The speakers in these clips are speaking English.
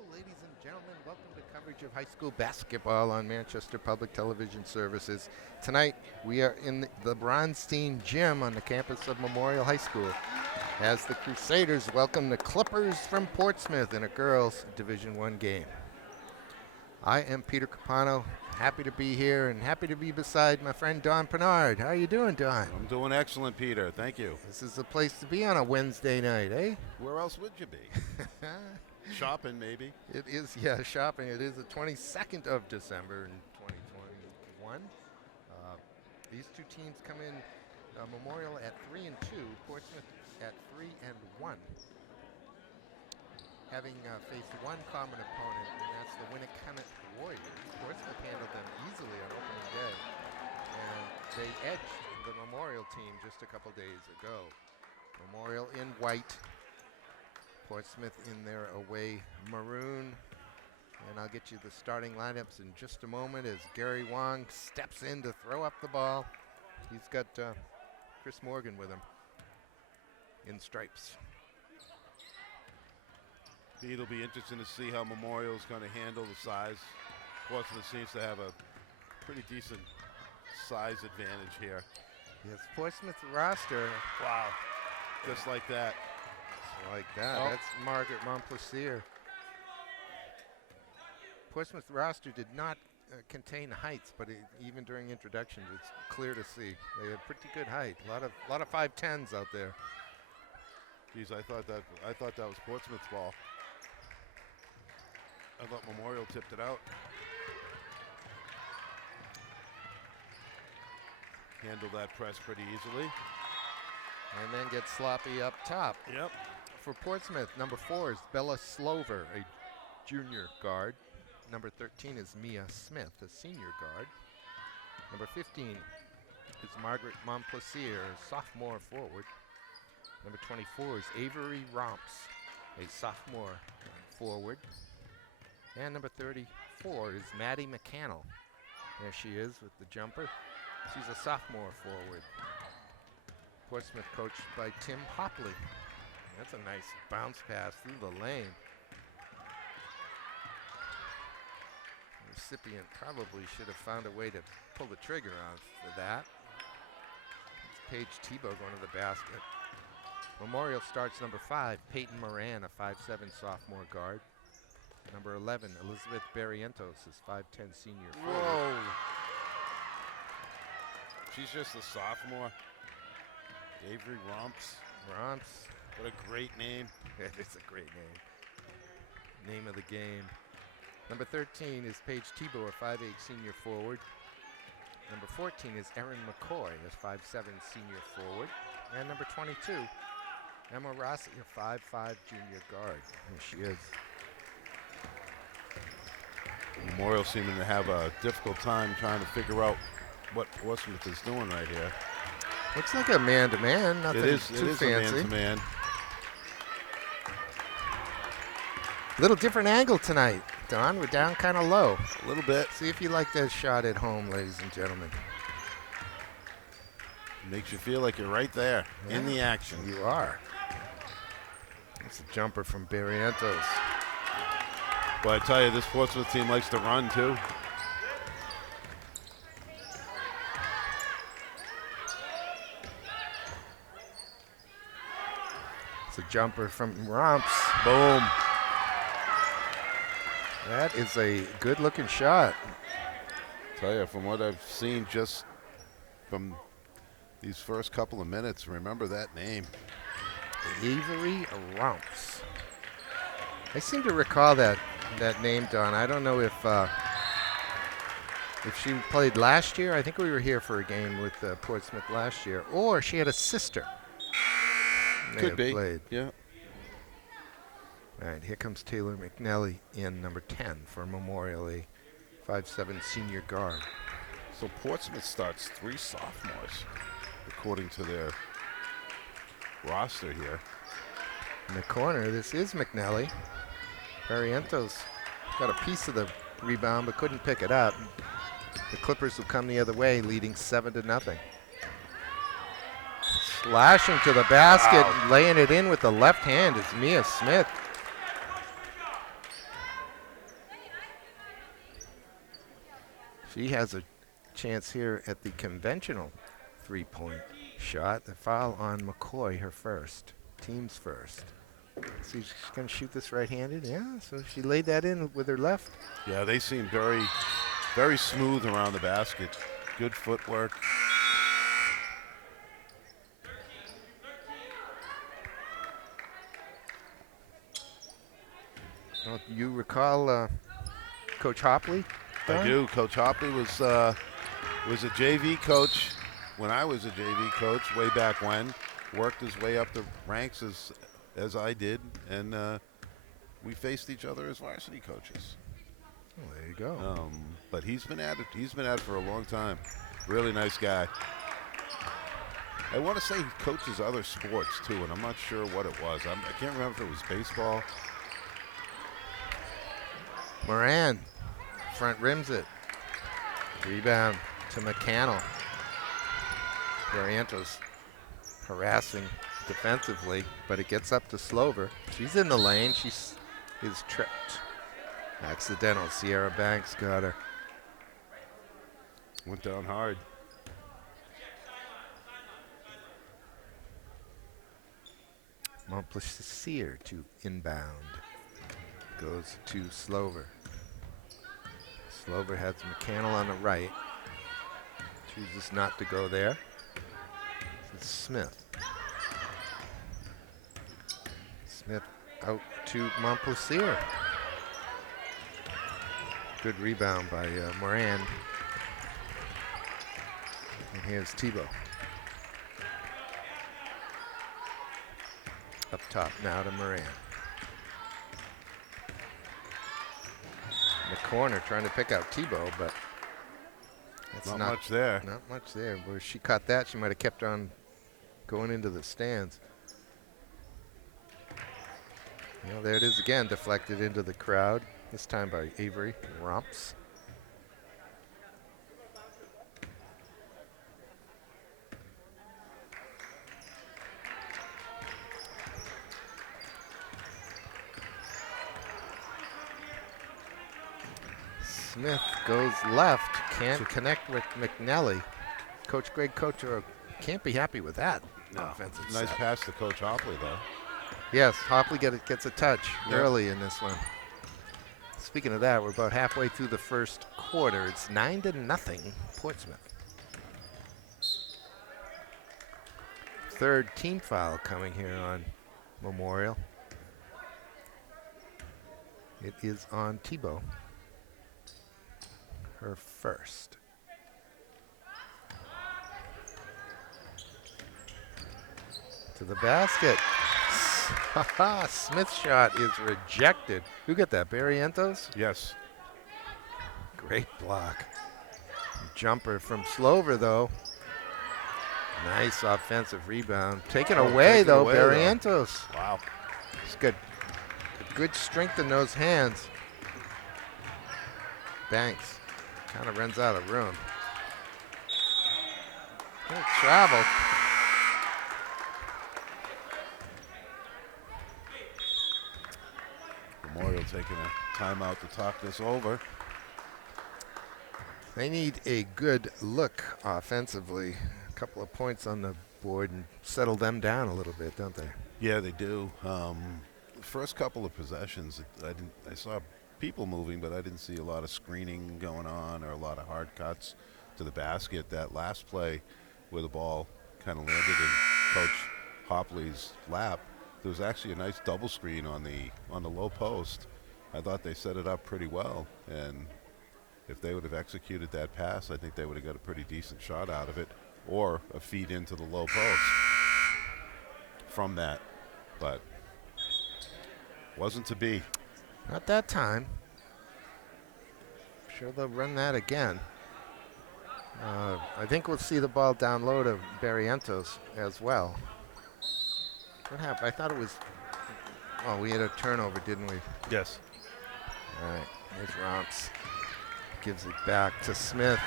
Hello, ladies and gentlemen. Welcome to coverage of high school basketball on Manchester Public Television Services. Tonight, we are in the Bronstein Gym on the campus of Memorial High School as the Crusaders welcome the Clippers from Portsmouth in a girls' Division I game. I am Peter Capano, happy to be here and happy to be beside my friend Don Pennard. How are you doing, Don? I'm doing excellent, Peter. Thank you. This is the place to be on a Wednesday night, eh? Where else would you be? Shopping, maybe. It is, yeah, shopping. It is the 22nd of December in 2021. These two teams come in Memorial at 3-2, Portsmouth at 3-1. Having faced one common opponent, and that's the Winnicott Warriors. Portsmouth handled them easily on opening day, and they edged the Memorial team just a couple days ago. Memorial in white, Portsmouth in their away maroon. And I'll get you the starting lineups in just a moment as Gary Wong steps in to throw up the ball. He's got Chris Morgan with him in stripes. It'll be interesting to see how Memorial's going to handle the size. Portsmouth seems to have a pretty decent size advantage here. Yes, Portsmouth roster. Wow. Just like that. Like that. Oh. That's Margaret Montplaisir. Portsmouth roster did not contain heights, but even during introductions, it's clear to see they have pretty good height. A lot of 5'10s out there. Geez, I thought that was Portsmouth's ball. I thought Memorial tipped it out. Handled that press pretty easily. And then get sloppy up top. Yep. For Portsmouth, number 4 is Bella Slover, a junior guard. Number 13 is Mia Smith, a senior guard. Number 15 is Margaret Montplaisir, a sophomore forward. Number 24 is Avery Romps, a sophomore forward. And number 34 is Maddie McCannell. There she is with the jumper. She's a sophomore forward. Portsmouth coached by Tim Hopley. That's a nice bounce pass through the lane. The recipient probably should have found a way to pull the trigger on for that. It's Paige Tebow going to the basket. Memorial starts number 5, Peyton Moran, a 5'7 sophomore guard. Number 11, Elizabeth Barrientos, is 5'10 senior forward. Whoa. She's just a sophomore. Avery Romps. Romps. What a great name. It's a great name. Name of the game. Number 13 is Paige Tebow, a 5'8 senior forward. Number 14 is Erin McCoy, a 5'7 senior forward. And number 22, Emma Rossi, a 5'5 junior guard. Here she is. Memorial seeming to have a difficult time trying to figure out what Portsmouth is doing right here. Looks like a man-to-man, nothing too fancy. A man-to-man. Little different angle tonight, Don. We're down kind of low. A little bit. See if you like that shot at home, ladies and gentlemen. Makes you feel like you're right there in the action. You are. It's a jumper from Barrientos. But I tell you, this Portsmouth team likes to run, too. It's a jumper from Romps. Boom. That is a good-looking shot. Tell you, from what I've seen just from these first couple of minutes, remember that name. Avery Romps. I seem to recall that name, Don. I don't know if she played last year. I think we were here for a game with Portsmouth last year. Or she had a sister. Could be. Played. Yeah. All right, here comes Taylor McNally in number 10 for Memorial, a 5'7 senior guard. So Portsmouth starts 3 sophomores, according to their roster here. In the corner, this is McNally. Barrientos got a piece of the rebound but couldn't pick it up. The Clippers will come the other way, leading 7-0. Slashing to the basket, laying it in with the left hand is Mia Smith. She has a chance here at the conventional three-point shot. The foul on McCoy, her first. Team's first. See, she's going to shoot this right-handed. Yeah, so she laid that in with her left. Yeah, they seem very, very smooth around the basket. Good footwork. Well, you recall Coach Hopley? I Don? do. Coach Hopley was a JV coach when I was a JV coach way back when. Worked his way up the ranks as I did, and we faced each other as varsity coaches. Oh, there you go. But he's been at it. He's been at it for a long time. Really nice guy. I want to say he coaches other sports too, and I'm not sure what it was. I can't remember if it was baseball. Moran front rims it. Rebound to McCannell. Barrientos harassing defensively, but it gets up to Slover. She's in the lane. She is tripped. Accidental. Sierra Banks got her. Went down hard. Montplaisir to inbound. Goes to Slover. Slover has McCannell on the right. Chooses not to go there. This is Smith. Smith out to Montplaisir. Good rebound by Moran. And here's Tebow. Up top now to Moran. In the corner trying to pick out Tebow, but that's Not much there. Not much there. But if she caught that, she might have kept on going into the stands. Well, there it is again, deflected into the crowd, this time by Avery Romps. Smith goes left, can't connect with McNally. Coach Greg Kocher can't be happy with that offensive Nice set. pass to Coach Hopley, though. Yes, Hopley gets a touch early in this one. Speaking of that, we're about halfway through the first quarter. It's 9-0 Portsmouth. Third team foul coming here on Memorial. It is on Tebow. Her first. To the basket. Smith's shot is rejected. Who got that? Barrientos? Yes. Great block. Jumper from Slover, though. Nice offensive rebound. Taken away, though, Barrientos. Wow. It's good. Good strength in those hands. Banks kind of runs out of room. Good travel. Memorial taking a timeout to talk this over. They need a good look offensively. A couple of points on the board and settle them down a little bit, don't they? Yeah, they do. The first couple of possessions, I saw people moving, but I didn't see a lot of screening going on or a lot of hard cuts to the basket. That last play where the ball kind of landed in Coach Hopley's lap, there was actually a nice double screen on the low post. I thought they set it up pretty well, and if they would have executed that pass, I think they would have got a pretty decent shot out of it, or a feed into the low post from that, but wasn't to be. Not that time. Sure they'll run that again. I think we'll see the ball down low to Barrientos as well. What happened? I thought it was, oh, we had a turnover, didn't we? Yes. All right, here's Romps. Gives it back to Smith.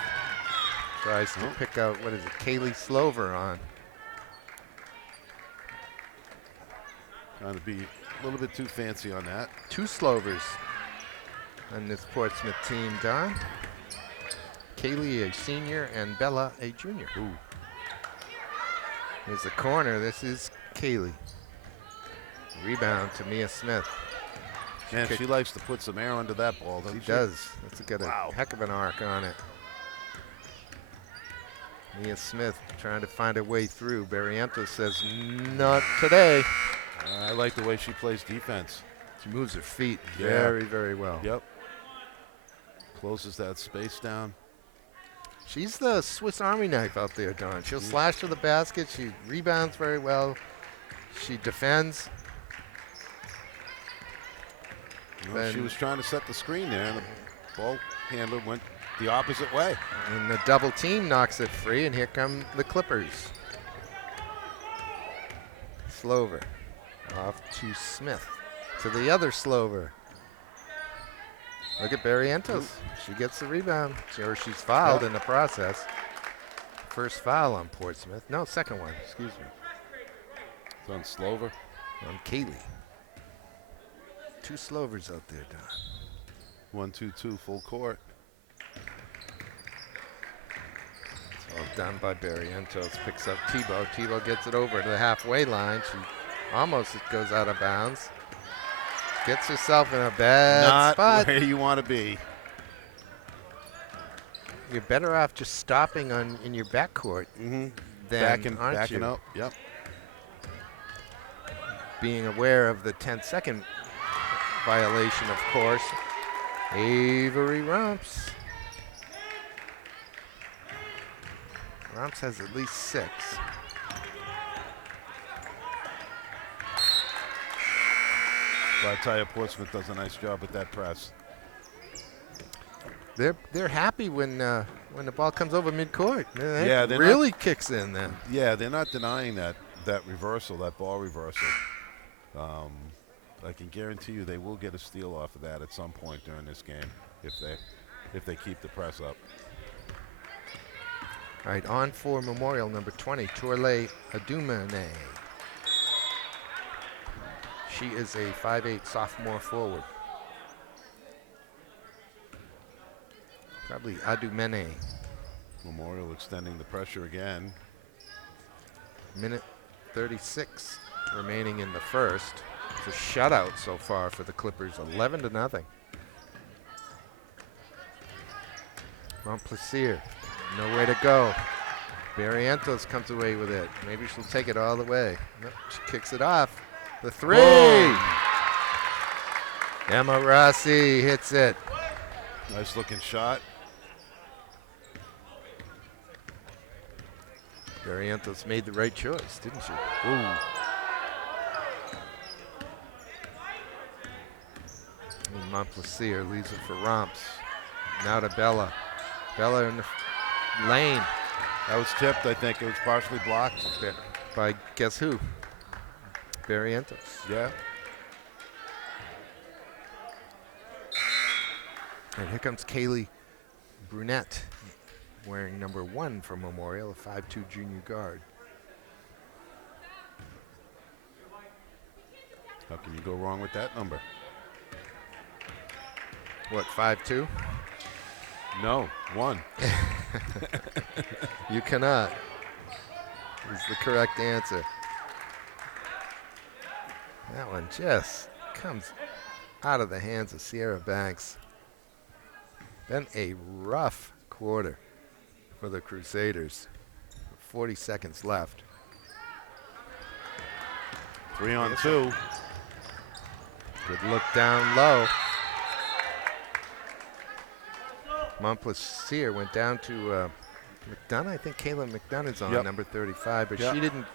Tries to pick out, what is it, Kaylee Slover on. Trying to be a little bit too fancy on that. Two Slovers on this Portsmouth team, Don. Kaylee, a senior, and Bella, a junior. Ooh. Here's the corner. This is Kaylee. Rebound to Mia Smith. Man, she likes to put some air under that ball, doesn't she? She does. That's got Wow. a heck of an arc on it. Mia Smith trying to find a way through. Barrientos says, not today. I like the way she plays defense. She moves her feet Yeah. very, very well. Yep. Closes that space down. She's the Swiss Army knife out there, Don. She'll slash to the basket. She rebounds very well. She defends. Well, she was trying to set the screen there, and the ball handler went the opposite way. And the double team knocks it free, and here come the Clippers. Slover off to Smith. To the other Slover. Look at Barrientos. She gets the rebound. Or she's fouled in the process. First foul on Portsmouth. No, second one. Excuse me. It's on Slover. On Kaylee. 2 Slovers out there, Don. 1-2-2, full court. All done by Barrientos. Picks up Tebow. Tebow gets it over to the halfway line. She almost goes out of bounds. Gets herself in a bad spot. Not where you want to be. You're better off just stopping in your backcourt than Backing you? up. Yep. Being aware of the 10-second violation, of course. Avery Rumps. Rumps has at least 6. Well, I tell you, Portsmouth does a nice job with that press. They're happy when the ball comes over midcourt. Yeah, it they're really kicks in then. Yeah, they're not denying that reversal, that ball reversal. I can guarantee you they will get a steal off of that at some point during this game if they keep the press up. All right, on for Memorial, number 20, Tourle Adumane. She is a 5'8" sophomore forward. Probably Adumene. Memorial extending the pressure again. Minute 36 remaining in the first. It's a shutout so far for the Clippers, 11-0. Montplaisir, nowhere to go. Barrientos comes away with it. Maybe she'll take it all the way. Nope, she kicks it off. The 3. Boom. Emma Rossi hits it. Nice looking shot. Barrientos made the right choice, didn't she? Ooh. And Montplaisir leaves it for Romps. Now to Bella. Bella in the lane. That was tipped, I think. It was partially blocked. By guess who? Barrientos. Yeah. And here comes Kaylee Brunette, wearing number 1 for Memorial, a 5'2" junior guard. How can you go wrong with that number? What, 5'2"? No, 1. You cannot. Is the correct answer. That one just comes out of the hands of Sierra Banks. Been a rough quarter for the Crusaders. 40 seconds left. 3 on 2. Good look down low. Montplaisir went down to McDonough. I think Kayla McDonough's on number 35, but she didn't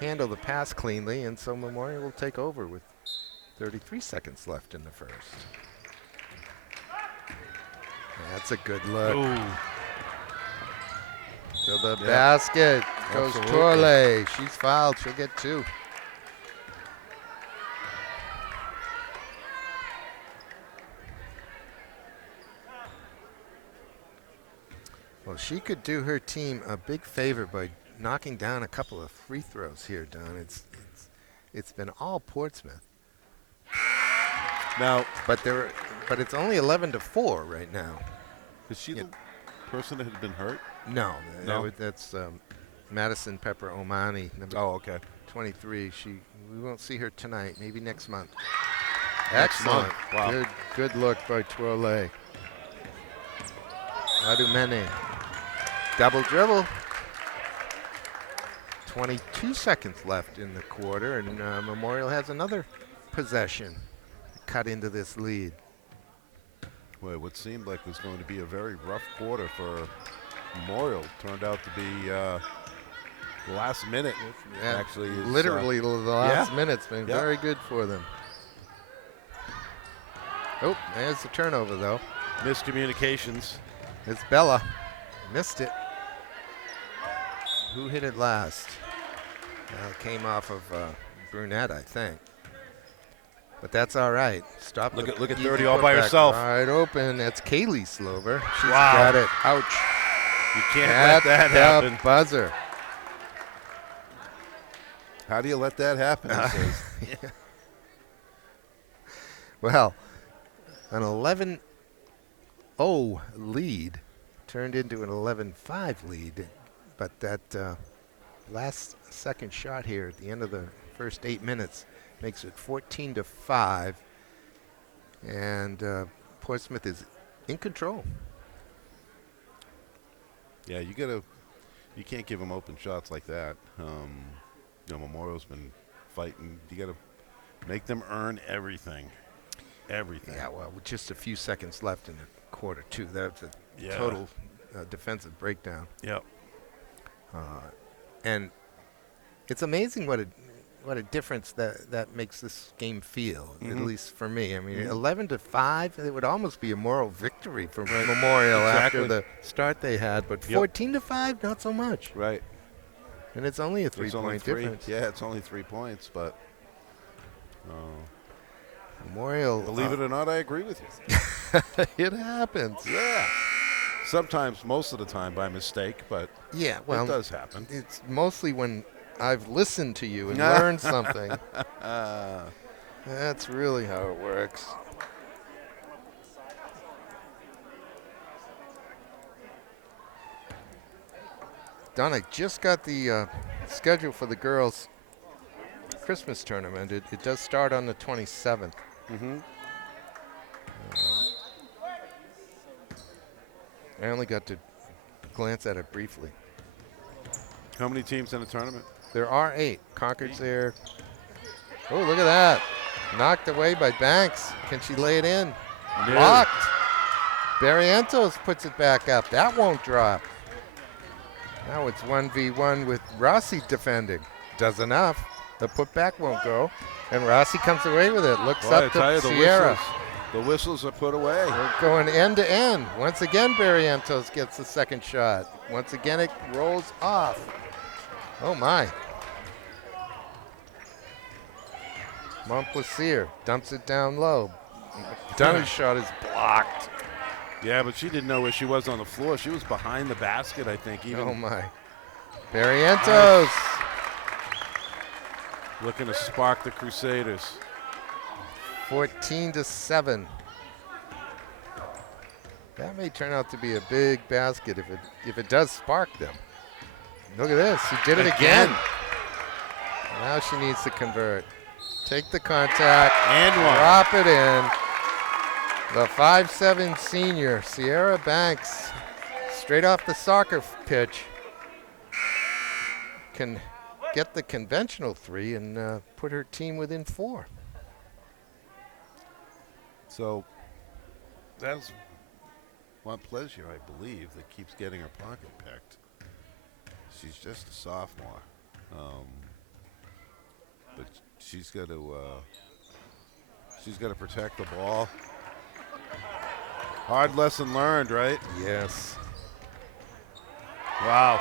handle the pass cleanly, and so Memorial will take over with 33 seconds left in the first. That's a good look. Ooh. To the basket goes Absolutely. Tourle. She's fouled. She'll get 2. Well, she could do her team a big favor by knocking down a couple of free throws here, Don. It's been all Portsmouth. Now, But it's only 11-4 right now. is she Yeah. person that had been hurt? No, No? that's Madison Pepper Omani, number Oh, okay. 23. We won't see her tonight. Maybe next month. Next Excellent. month. Wow. Good look by Twole. Adumene. Double dribble. 22 seconds left in the quarter, and Memorial has another possession cut into this lead. Well, what seemed like was going to be a very rough quarter for Memorial turned out to be the last minute. Yeah, Actually, is, literally the last yeah. minute's been Yeah. very good for them. Oh, there's the turnover, though. Miscommunications. It's Bella. Missed it. Who hit it last? It came off of Brunette, I think. But that's all right. Stop. Look at easy 30 all by putback. herself. Wide open. That's Kaylee Slover. She's Wow. got it. Ouch. You can't let that the happen. Buzzer. How do you let that happen? He says. Well, an 11-0 lead turned into an 11-5 lead, but that last second shot here at the end of the first 8 minutes makes it 14-5, and Portsmouth is in control. Yeah, you can't give them open shots like that. Memorial's been fighting. You got to make them earn everything. Everything. Yeah, well, with just a few seconds left in the quarter, too. That's a Yeah. total defensive breakdown. Yep. And it's amazing what a difference that makes this game feel, at least for me. I mean, 11-5, it would almost be a moral victory for Memorial after the start they had, but 14-5, not so much. Right. And it's only a It's only three-point three. difference. Yeah, it's only 3 points, but Memorial. believe it or not, I agree with you. It happens. Yeah. Sometimes, most of the time by mistake, but Yeah, well, it does happen. it's mostly when I've listened to you and learned something. That's really how it works. Donna just got the schedule for the girls' Christmas tournament. It does start on the 27th. I only got to glance at it briefly. How many teams in the tournament? There are 8. Concord's there. Oh, look at that. Knocked away by Banks. Can she lay it in? No. Blocked. Barrientos puts it back up. That won't drop. Now it's 1v1 with Rossi defending. Does enough. The putback won't go. And Rossi comes away with it. Looks Boy, I up tell to you, Sierra. the whistles are put away. We're going end to end. Once again, Barrientos gets the second shot. Once again, it rolls off. Oh, my. Montplaisir dumps it down low. Donna's shot is blocked. Yeah, but she didn't know where she was on the floor. She was behind the basket, I think. Even Oh, my. Barrientos. looking to spark the Crusaders. 14-7. That may turn out to be a big basket if it does spark them. Look at this. She did it again. Now she needs to convert. Take the contact. And one. Drop it in. The 5'7" senior, Sierra Banks, straight off the soccer pitch, can get the conventional 3 and put her team within 4. So that's Montplaisir, I believe, that keeps getting her pocket picked. She's just a sophomore. But she's got to protect the ball. Hard lesson learned, right? Yes. Wow.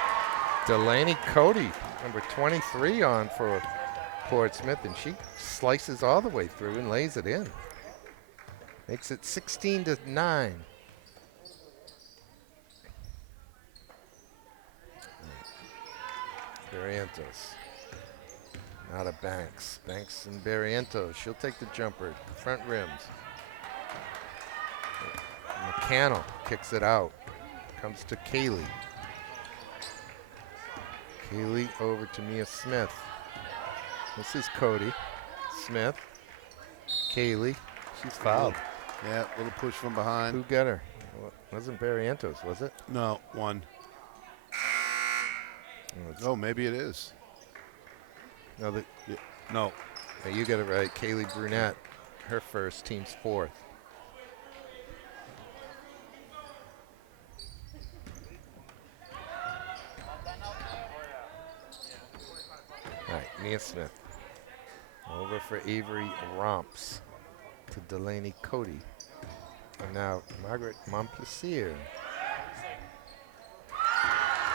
Delaney Cody, number 23 on for Portsmouth, and she slices all the way through and lays it in. Makes it 16-9. Barrientos. Out of Banks. Banks and Barrientos. She'll take the jumper. Front rims. McCannell kicks it out. Comes to Kaylee. Kaylee over to Mia Smith. This is Cody. Smith. Kaylee. She's fouled. Yeah, little push from behind. Who got her? Well, wasn't Barrientos, was it? No, one. Oh, maybe it is. No, Yeah, no. you got it right. Kaylee Brunette, her first, team's fourth. All right, Mia Smith. Over for Avery Romps to Delaney Cody. And now Margaret Montplaisir.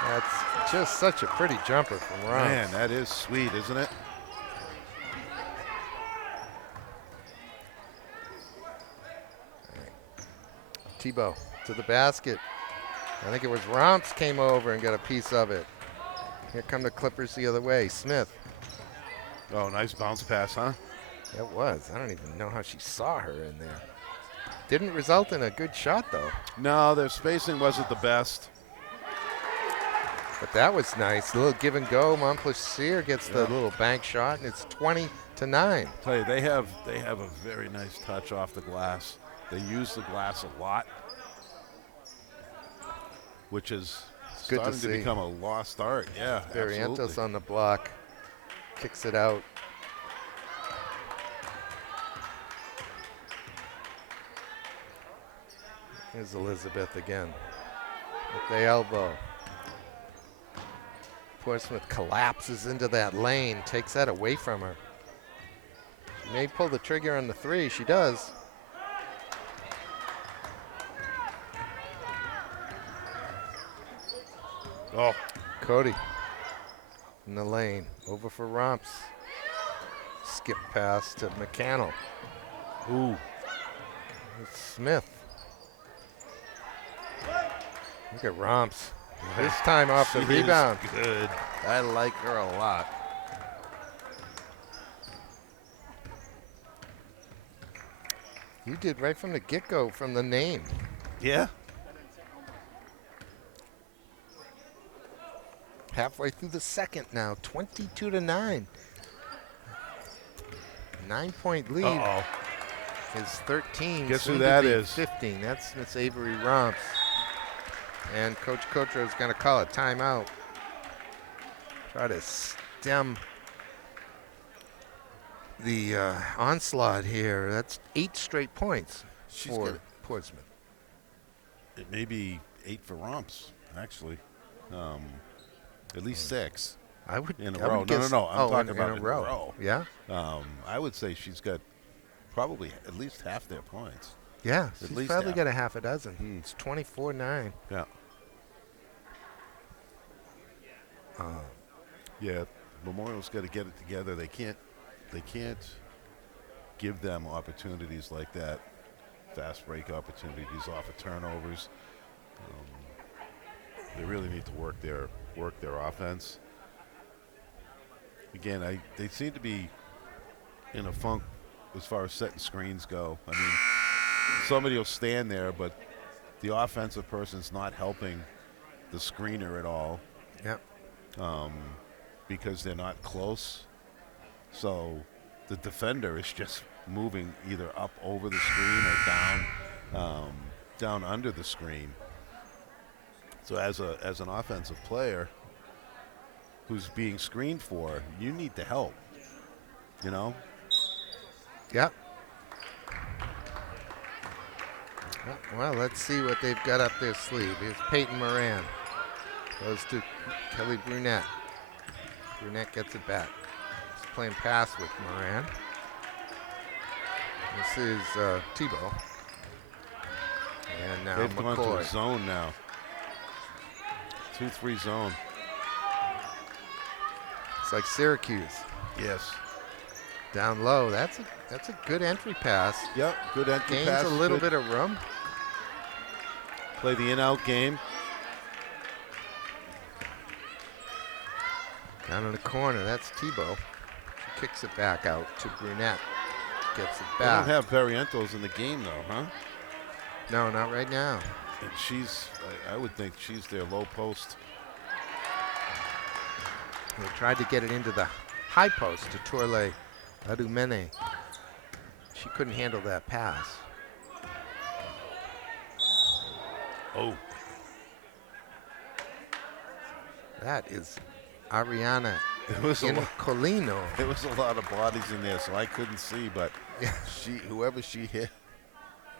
That's just such a pretty jumper from Romps. Man, that is sweet, isn't it? Tebow to the basket. I think it was Romps came over and got a piece of it. Here come the Clippers the other way. Smith. Oh, nice bounce pass, huh? That was. I don't even know how she saw her in there. Didn't result in a good shot, though. No, their spacing wasn't the best. But that was nice. A little give and go. Montplaisir gets the little bank shot, and it's 20-9. Tell you, they have a very nice touch off the glass. They use the glass a lot, which is good to starting see. to become a lost art. Yeah, Barrientos absolutely. on the block. Kicks it out. Here's Elizabeth again with the elbow. Portsmouth collapses into that lane, takes that away from her. She may pull the trigger on the three. She does. Oh, Cody in the lane, over for Romps. Skip pass to McCannell. ooh. It's Smith. Look at Romps. This time off the She is rebound. good. I like her a lot. You did right from the get-go, from the name. Yeah. Halfway through the second now, 22-9. 9-point lead Uh-oh. is 13. Guess who soon to that be is? 15. That's Miss Avery Romps. And Coach Cotro is going to call a timeout. Try to stem the onslaught here. That's 8 straight points She's for got Portsmouth. it may be 8 for Romps, actually. At least 6 I would in a I row. would No, guess- no. I'm oh, talking in about a in row. a row. Yeah. I would say she's got probably at least half their points. Yeah, At she's least probably half. got a half a dozen. Hmm. It's 24-9. Yeah. Yeah, Memorial's got to get it together. They can't give them opportunities like that, fast break opportunities off of turnovers. They really need to work their offense. Again, they seem to be in a funk as far as setting screens go. I mean, somebody will stand there, but the offensive person's not helping the screener at all. Yep. Because they're not close. So the defender is just moving either up over the screen or down under the screen. So as an offensive player who's being screened for, you need to help. You know? Yep. Well, let's see what they've got up their sleeve. Here's Peyton Moran. Goes to Kelly Brunette. Brunette gets it back. He's playing pass with Moran. This is Tebow. And now They've gone to McCoy. a zone now. 2-3 zone. It's like Syracuse. Yes. Down low. That's a good entry pass. Yep. Good entry Gains pass. a little good. bit of room. Play the in-out game. Down in the corner, that's Tebow. She kicks it back out to Brunette. Gets it They don't back. have Barrientos in the game though, huh? No, not right now. And I would think she's their low post. They tried to get it into the high post to Torle Adumene. She couldn't handle that pass. Oh. That is Ariana It was Colino. There was a lot of bodies in there, so I couldn't see. But Yeah. whoever she hit,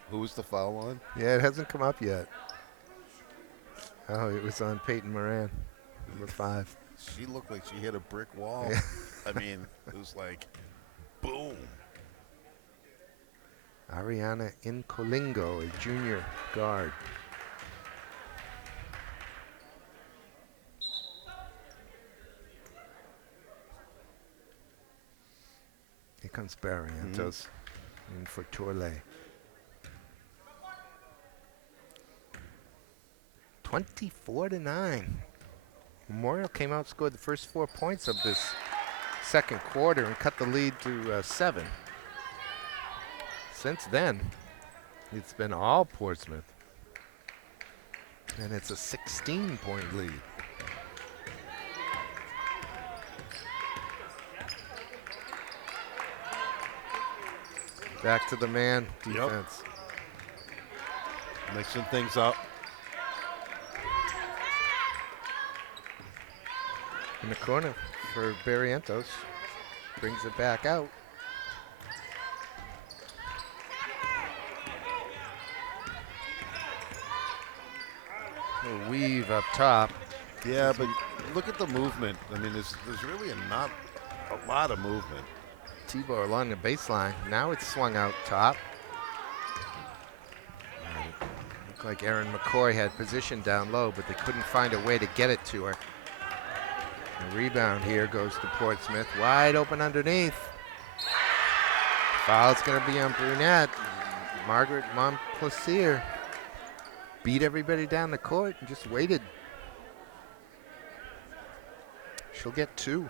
who was the foul on? Yeah, it hasn't come up yet. Oh, it was on Peyton Moran, number 5. She looked like she hit a brick wall. Yeah. I mean, it was like, boom. Ariana Incolingo, a junior guard. Here comes Barrientos in for Torle. 24-9. Memorial came out, scored the first 4 points of this second quarter and cut the lead to 7. Since then, it's been all Portsmouth. And it's a 16-point lead. Back to the man defense. Mixing things up. In the corner for Barrientos. Brings it back out. A weave up top. Yeah, but look at the movement. I mean, there's really not a lot of movement. Tebow along the baseline. Now it's swung out top. Looked like Erin McCoy had position down low, but they couldn't find a way to get it to her. The rebound here goes to Portsmouth. Wide open underneath. Foul's going to be on Brunette. Margaret Montplaisir beat everybody down the court and just waited. She'll get 2.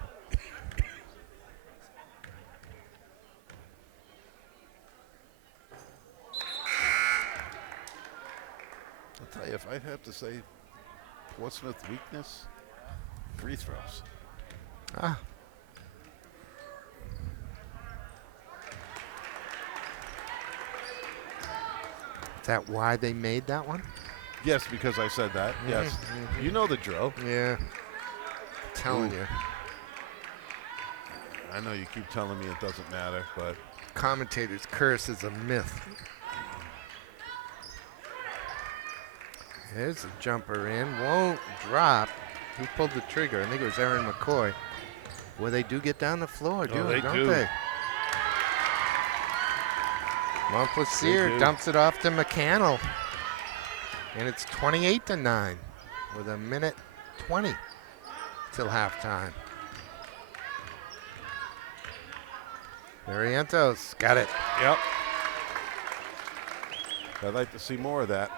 I'll tell you, if I have to say Portsmouth weakness, free throws. Ah. Is that why they made that one? Yes, because I said that. Yes. You know the drill. Yeah. Telling you. I know you keep telling me it doesn't matter, but Commentators' curse is a myth. There's a jumper in. Won't drop. Who pulled the trigger? I think it was Erin McCoy. Well, they do get down the floor, don't they? Montplaisir dumps it off to McCannell. And it's 28-9 with a minute 20 till halftime. Barrientos got it. Yep. I'd like to see more of that.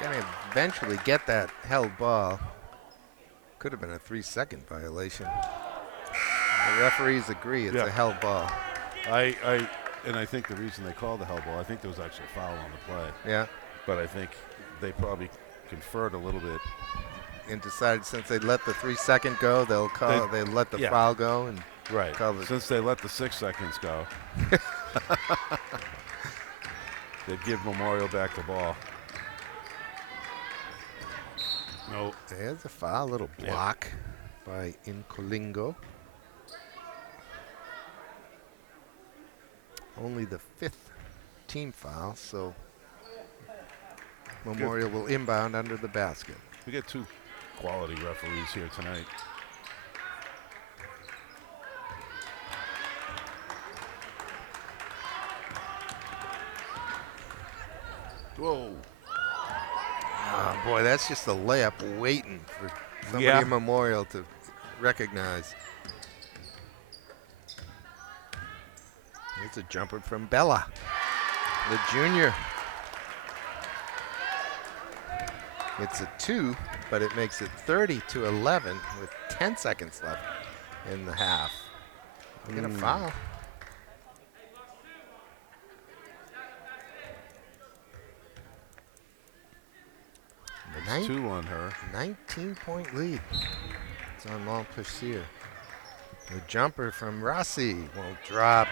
Gonna eventually get that held ball. Could have been a 3-second violation. The referees agree it's a held ball. And I think the reason they called the held ball, I think there was actually a foul on the play. Yeah. But I think they probably conferred a little bit. And decided since they let the 3-second go, they'll call. They let the foul go and right. Call it. Since they let the 6 seconds go, they'd give Memorial back the ball. No. There's a foul, little block by Incolingo. Only the 5th team foul, so Memorial will inbound under the basket. We get 2 quality referees here tonight. Whoa. Oh, boy, that's just a layup waiting for somebody in Memorial to recognize. It's a jumper from Bella. the junior. It's a 2, but it makes it 30-11 with 10 seconds left in the half. We're going to foul. That's 2 on her. 19-point lead. It's on Montplaisir. The jumper from Rossi won't drop.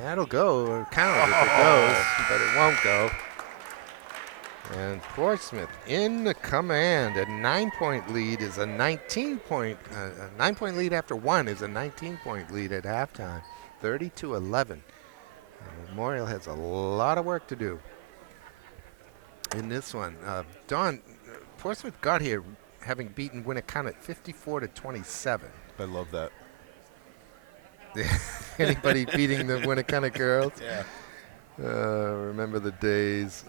That'll go, or count if it goes, but it won't go. And Portsmouth in the command. A 9-point lead is a 19-point. A 9-point lead after 1 is a 19-point lead at halftime. 30-11. Memorial has a lot of work to do in this one. Don, Portsmouth got here having beaten Winnicott 54-27. I love that. Anybody beating the Winnicott girls? Yeah. Remember the days.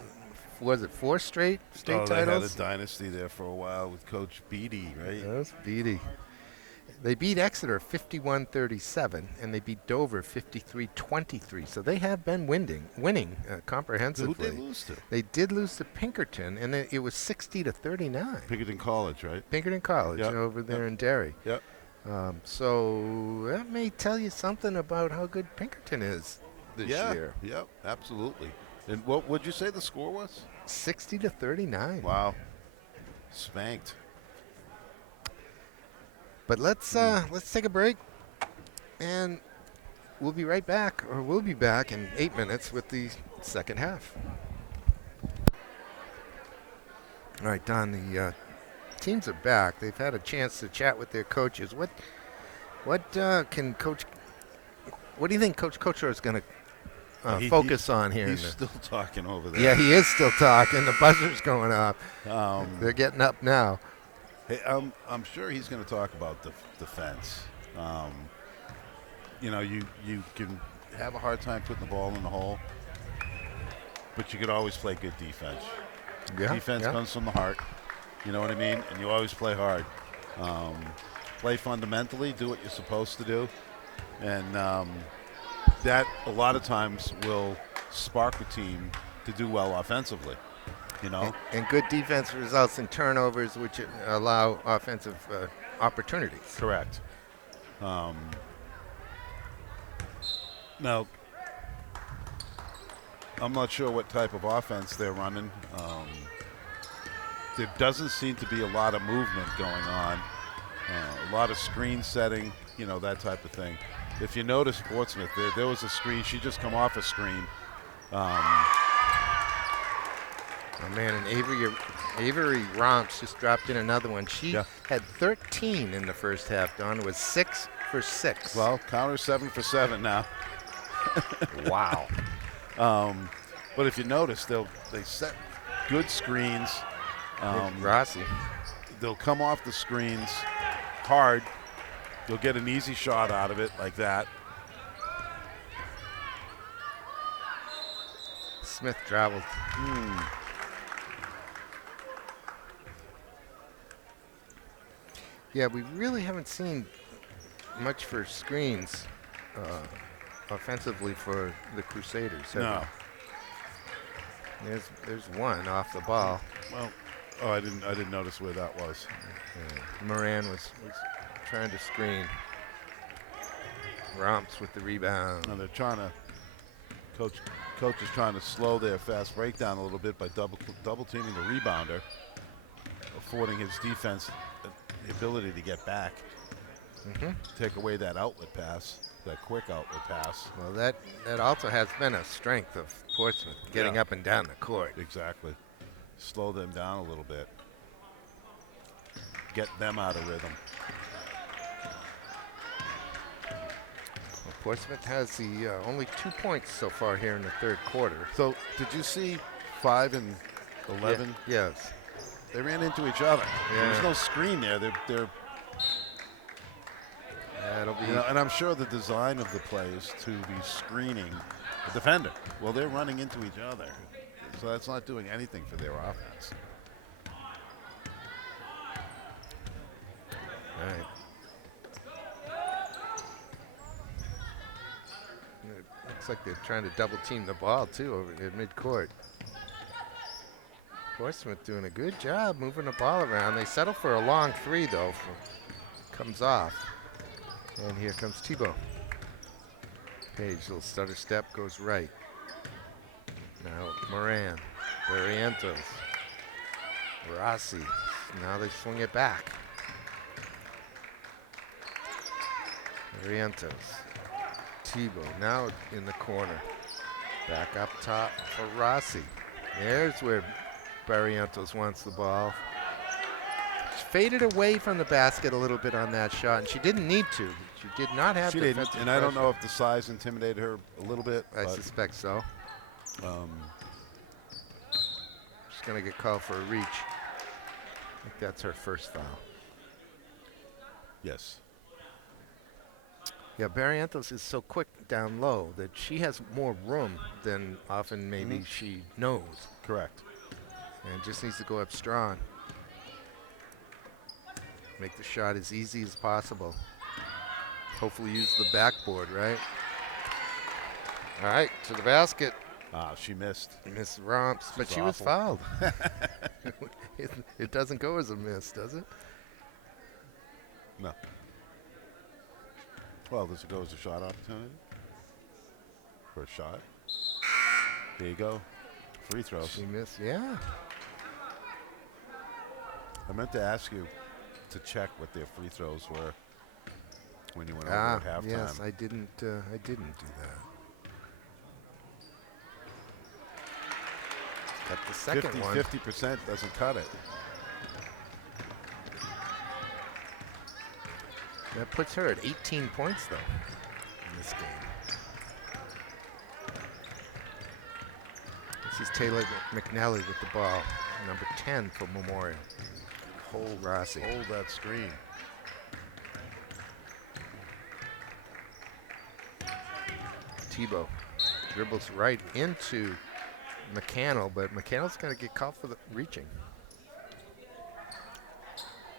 Was it 4 straight state titles? They had a dynasty there for a while with Coach Beatty, right? That was Beatty. They beat Exeter 51-37, and they beat Dover 53-23. So they have been winning comprehensively. Who did they lose to? They did lose to Pinkerton, and it was 60-39. Pinkerton College, right? Pinkerton College over there in Derry. Yep. So that may tell you something about how good Pinkerton is this year. Yep, absolutely. And what would you say the score was? 60-39. Wow. Spanked. But let's take a break, and we'll be right back, or we'll be back in 8 minutes with the second half. All right, Don, the teams are back. They've had a chance to chat with their coaches. What do you think Coach Kocher is going to focus on here? He's still talking over there. Yeah, he is still talking. The buzzer's going off. They're getting up now. Hey, I'm sure he's going to talk about the defense. You can have a hard time putting the ball in the hole, but you could always play good defense. Defense comes from the heart. You know what I mean? And you always play hard. Play fundamentally, do what you're supposed to do. And that a lot of times will spark a team to do well offensively. You know? And good defense results in turnovers, which allow offensive opportunities. Correct. Now, I'm not sure what type of offense they're running. There doesn't seem to be a lot of movement going on. A lot of screen setting, that type of thing. If you notice Portsmouth, there was a screen. She just come off a screen. Oh man, and Avery Romps just dropped in another one. She had 13 in the first half, Don. It was 6 for 6. Well, counter 7 for 7 now. Wow. But if you notice, they set good screens. Rossi. They'll come off the screens hard. You'll get an easy shot out of it like that. Smith traveled. Yeah, we really haven't seen much for screens offensively for the Crusaders. No. There's one off the ball. Well, I didn't notice where that was. Moran was trying to screen. Romps with the rebound. And they're trying to coach is trying to slow their fast breakdown a little bit by double teaming the rebounder, affording his defense the ability to get back, take away that outlet pass, that quick outlet pass. Well, that also has been a strength of Portsmouth, getting up and down the court. Exactly. Slow them down a little bit. Get them out of rhythm. Well, Portsmouth has the only 2 points so far here in the third quarter. So, did you see 5 and 11? Yes. They ran into each other. Yeah. There was no screen there. They're That'll be. and I'm sure the design of the play is to be screening the defender. Well, they're running into each other, so that's not doing anything for their offense. All right. It looks like they're trying to double team the ball too over at midcourt. Portsmouth doing a good job moving the ball around. They settle for a long three though. Comes off. And here comes Tebow. Page, little stutter step, goes right. Now Moran, Barrientos, Rossi. Now they swing it back. Barrientos, Tebow, now in the corner. Back up top for Rossi. There's where Barrientos wants the ball. She faded away from the basket a little bit on that shot, and she didn't need to. She did not have defensive pressure. And I don't know if the size intimidated her a little bit. I suspect so. She's going to get called for a reach. I think that's her first foul. Yes. Yeah, Barrientos is so quick down low that she has more room than often maybe she knows. Correct. And just needs to go up strong. Make the shot as easy as possible. Hopefully use the backboard, right? All right, to the basket. Ah, she missed. Miss Romps, but she was fouled. It doesn't go as a miss, does it? No. Well, does it go as a shot opportunity? For a shot? There you go. Free throws. She missed, yeah. I meant to ask you to check what their free throws were when you went over at halftime. Yes, I didn't do that. Got the second one. 50% doesn't cut it. That puts her at 18 points, though, in this game. This is Taylor McNally with the ball, number 10 for Memorial. Hold Rossi. Hold that screen. Tebow dribbles right into McCannell, but McCannell's going to get caught for the reaching.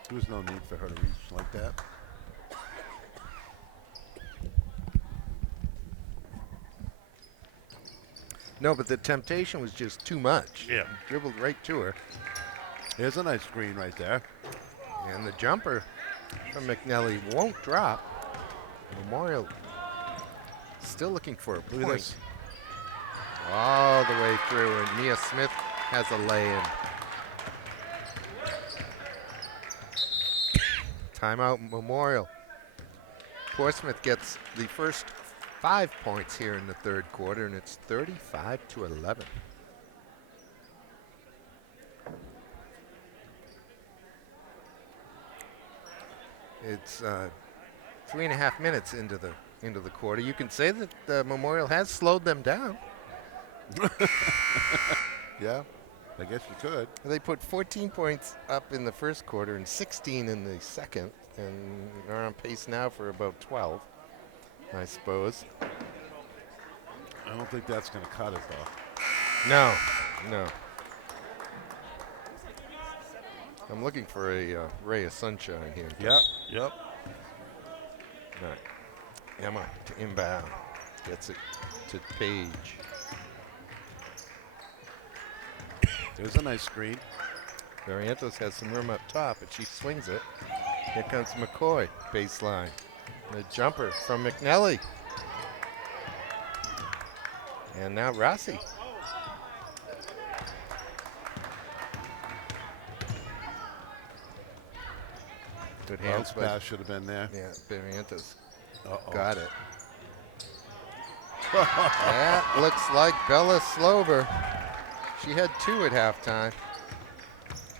There was no need for her to reach like that. No, but the temptation was just too much. Yeah. Dribbled right to her. There's a nice screen right there. And the jumper from McNally won't drop. Memorial still looking for a Look at point. this. All the way through, and Mia Smith has a lay-in. Timeout Memorial. Portsmouth gets the first 5 points here in the third quarter, and it's 35-11. It's 3.5 minutes into the quarter. You can say that Memorial has slowed them down. Yeah, I guess you could. They put 14 points up in the first quarter and 16 in the second, and are on pace now for about 12, I suppose. I don't think that's going to cut it, though. No. I'm looking for a ray of sunshine here. Yep. All right. Emma to inbound. Gets it to Page. There's a nice screen. Barrientos has some room up top, but she swings it. Here comes McCoy, baseline. The jumper from McNally. And now Rossi. Good hands. Bounce pass should have been there. Yeah, Barrientos Uh-oh. got it. That looks like Bella Slover. She had 2 at halftime.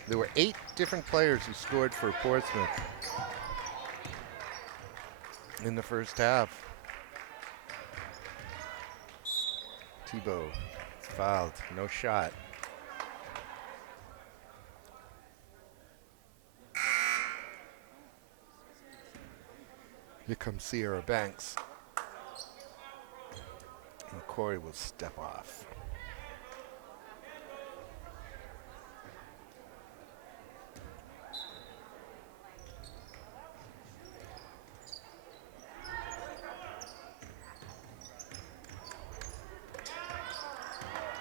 There were 8 different players who scored for Portsmouth in the first half. Tebow is fouled, no shot. Here comes Sierra Banks. McCoy will step off.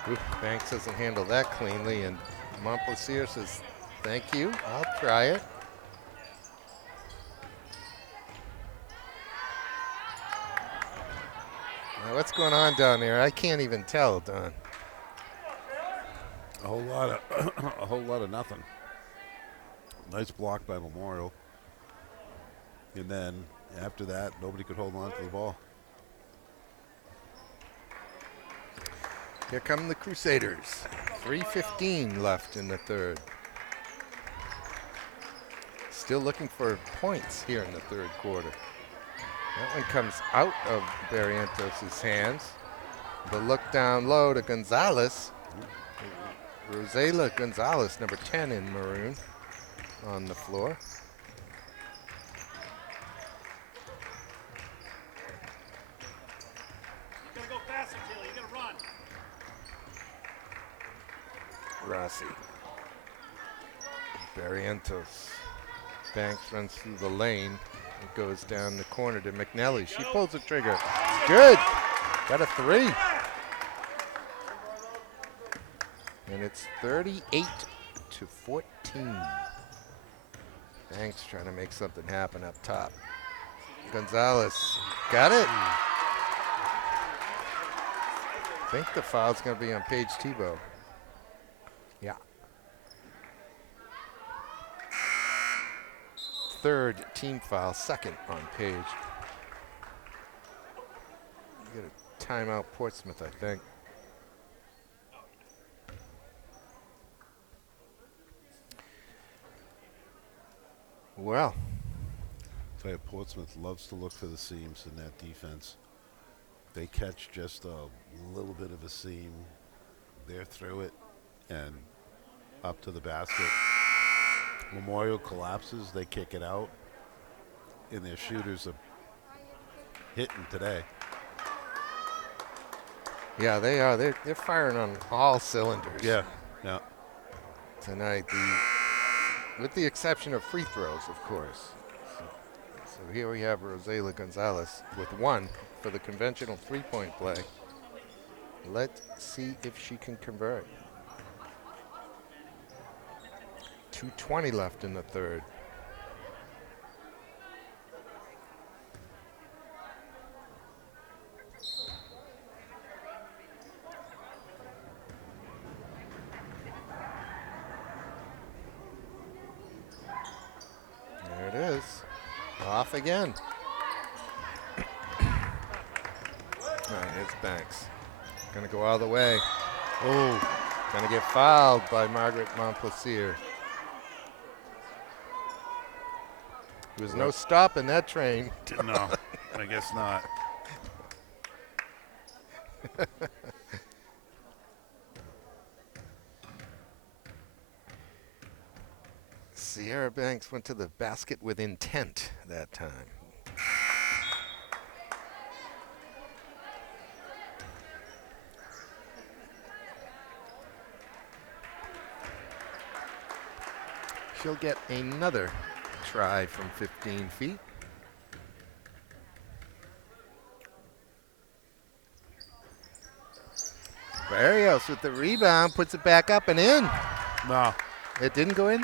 Ooh, Banks doesn't handle that cleanly, and Montplaisir says, thank you, I'll try it. Now, what's going on down there? I can't even tell, Don. A whole lot of a whole lot of nothing. Nice block by Memorial. And then after that, nobody could hold on to the ball. Here come the Crusaders. 3:15 left in the third. Still looking for points here in the third quarter. That one comes out of Barrientos' hands. The look down low to Gonzalez. Rosela Gonzalez, number 10 in maroon, on the floor. You gotta go faster, Taylor. You gotta run. Rossi. Barrientos. Banks runs through the lane. It goes down the corner to McNally. She pulls the trigger. Good. Got a 3. And it's 38-14. Banks trying to make something happen up top. Gonzalez got it. I think the foul's going to be on Paige Tebow. Yeah. Third team foul, second on Paige. Get a timeout, Portsmouth, I think. Well, I tell you, Portsmouth loves to look for the seams in that defense. They catch just a little bit of a seam. They're through it and up to the basket. Memorial collapses. They kick it out. And their shooters are hitting today. yeah, they are. They're firing on all cylinders. Yeah. Yeah. Tonight, with the exception of free throws, of course. So here we have Rosela Gonzalez with 1 for the conventional three-point play. Let's see if she can convert. 2:20 left in the third. There it is. Off again. All right, here's Banks. Gonna go all the way. Oh, gonna get fouled by Margaret Montplaisir. There was no stopping that train. No, I guess not. Sierra Banks went to the basket with intent that time. She'll get another try from 15 feet. Barrios with the rebound, puts it back up and in. No. It didn't go in?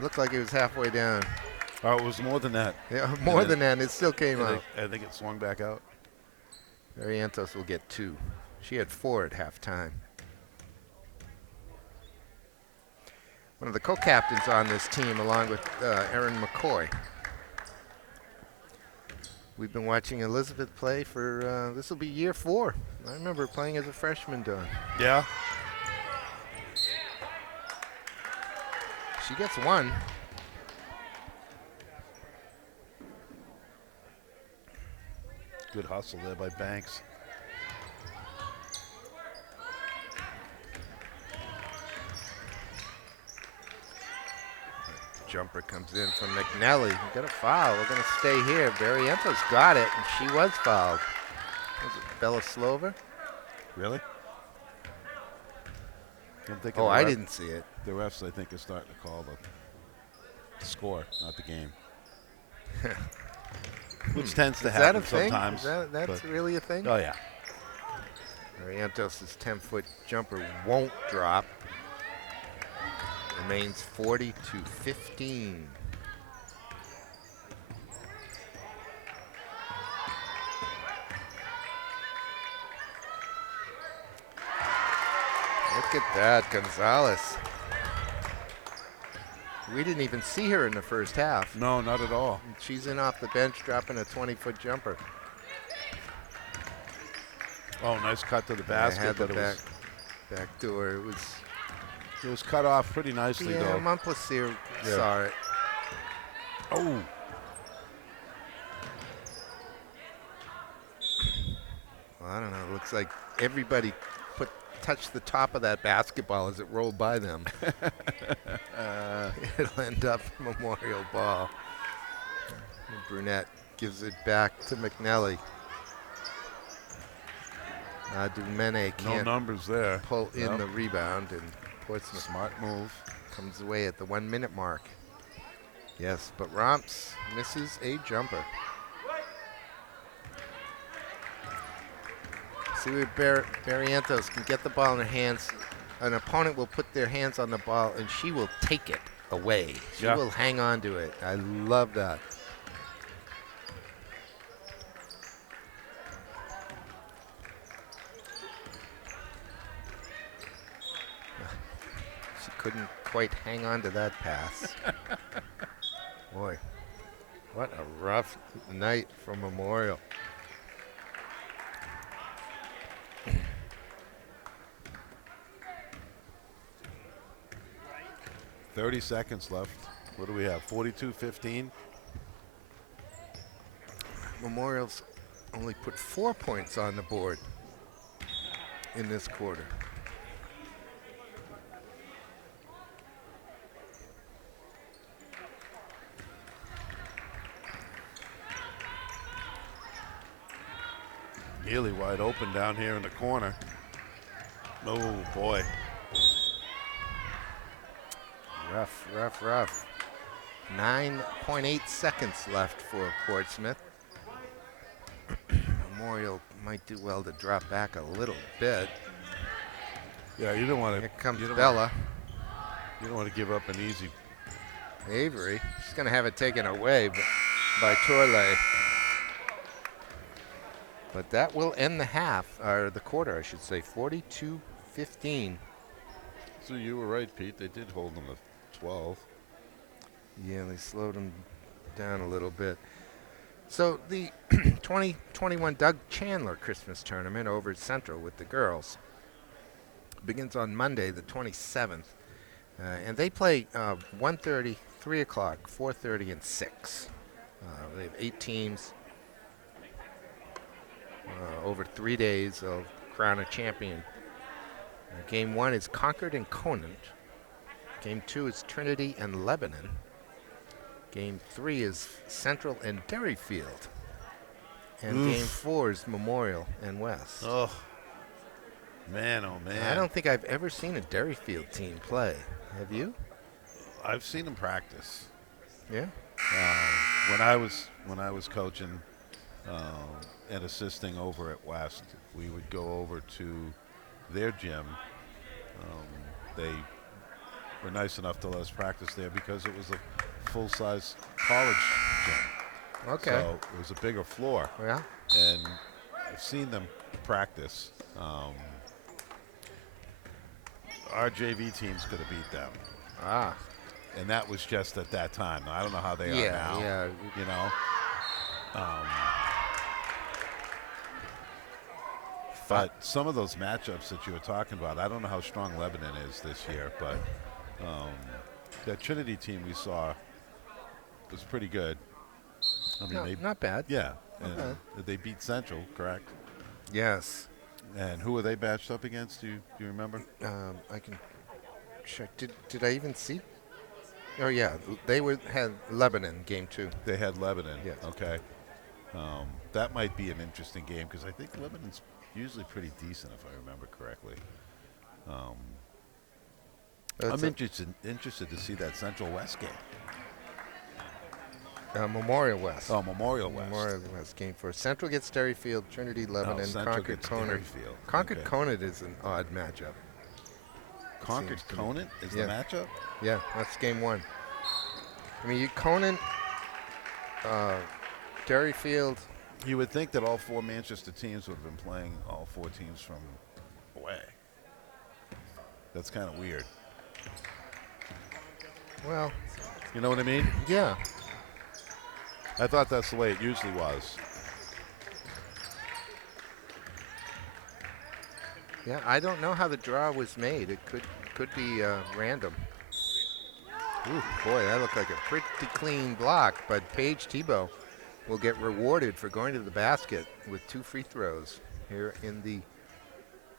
Looked like it was halfway down. Oh, it was more than that. Yeah, more than that. It still came out. I think it swung back out. Barrientos will get 2. She had 4 at halftime. One of the co-captains on this team, along with Erin McCoy. We've been watching Elizabeth play for, this will be year 4. I remember playing as a freshman, Don. Yeah. She gets 1. Good hustle there by Banks. Jumper comes in from McNally. We got a foul. We're going to stay here. Barrientos got it, and she was fouled. Was it Bella Slova? Really? I'm thinking Oh, I didn't see it. The refs, I think, are starting to call the score, not the game. Which tends to Is that happen a thing? sometimes. That's but- really a thing? Oh, yeah. Barrientos' 10-foot jumper won't drop. Remains 40-15. Look at that, Gonzalez. We didn't even see her in the first half. No, not at all. She's in off the bench, dropping a 20-foot jumper. Oh, nice cut to the I basket, had the but back door. it was cut off pretty nicely, Yeah, though. Montplaisir Yeah. saw it. Oh, Well, I don't know. It looks like everybody touched the top of that basketball as it rolled by them. It'll end up Memorial ball. Brunette gives it back to McNelly. Dumene no can't numbers there. pull in Yep. the rebound, and Portsmouth Smart move. comes away at the 1-minute mark. Yes, but Romps misses a jumper. See where Barrientos can get the ball in her hands. An opponent will put their hands on the ball, and she will take it away. She Yeah. will hang on to it. I love that. She couldn't quite hang on to that pass. Boy, what a rough night for Memorial. 30 seconds left. What do we have? 42-15. Memorial's only put 4 points on the board in this quarter. Nearly wide open down here in the corner. Oh, boy. Rough. 9.8 seconds left for Portsmouth. Memorial might do well to drop back a little bit. Yeah, you don't want to. Here comes Bella. You don't want to give up an easy. Avery. She's going to have it taken away by Torley. But that will end the half, or the quarter, I should say, 42-15. So you were right, Pete. They did hold them to 12. Yeah, they slowed him down a little bit. So the 2021 Doug Chandler Christmas tournament over at Central with the girls begins on Monday, the 27th. And they play 1:30, 3 o'clock, 4:30, and 6. They have 8 teams. Over 3 days, they'll crown a champion. Game 1 is Concord and Conant. Game 2 is Trinity and Lebanon. Game 3 is Central and Derryfield. And Game 4 is Memorial and West. Oh, man, oh, man. I don't think I've ever seen a Derryfield team play. Have you? I've seen them practice. Yeah. When I was coaching and assisting over at West, we would go over to their gym. They were nice enough to let us practice there because it was a full-size college gym. Okay. So it was a bigger floor. Yeah. And I've seen them practice. Our JV teams could have beat them. Ah. And that was just at that time. I don't know how they are now. Yeah. You know? But some of those matchups that you were talking about, I don't know how strong Lebanon is this year, but that Trinity team we saw was pretty good. I mean, Not bad. yeah, Not and they beat Central, correct? Yes. And who were they matched up against? Do you remember? I can check. Did I even see? Oh yeah, they had Lebanon game 2. They had Lebanon. Yes. Okay. That might be an interesting game because I think Lebanon's usually pretty decent, if I remember correctly. I'm interested to see that Central West game. Memorial West. Oh, Memorial West. Memorial West game for Central gets Derryfield, Trinity Lebanon, Central Concord gets Conant. Derryfield. Concord Okay. Conant is an odd matchup. Concord seems to me. Conant is Yeah. the matchup? Yeah, that's game one. I mean, you Conant, Derryfield. You would think that all 4 Manchester teams would have been playing all 4 teams from away. That's kind of weird. Well, You know what I mean? yeah. I thought that's the way it usually was. Yeah, I don't know how the draw was made. It could be random. Ooh, boy, that looked like a pretty clean block, but Paige Tebow will get rewarded for going to the basket with 2 free throws here in the